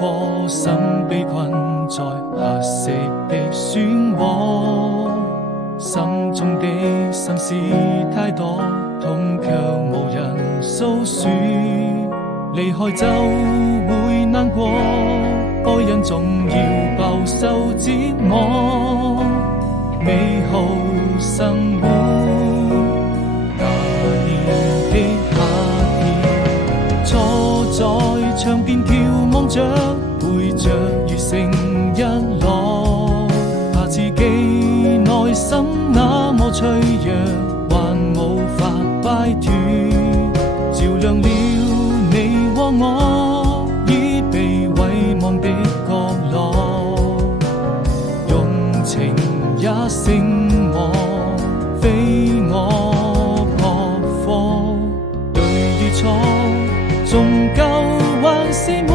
顆心被困在黑色的漩渦，心中的心事太多，痛卻無人訴說。離開就會難過，愛人總要飽受折磨。美好生活，那年的夏天，坐在窗邊眺望着，背着雨成日落，怕自己內心那麼脆弱，還無法擺脫，照亮了你和我已被遺忘的角落，用情也勝我，非我撲火，對與錯，終究還是沒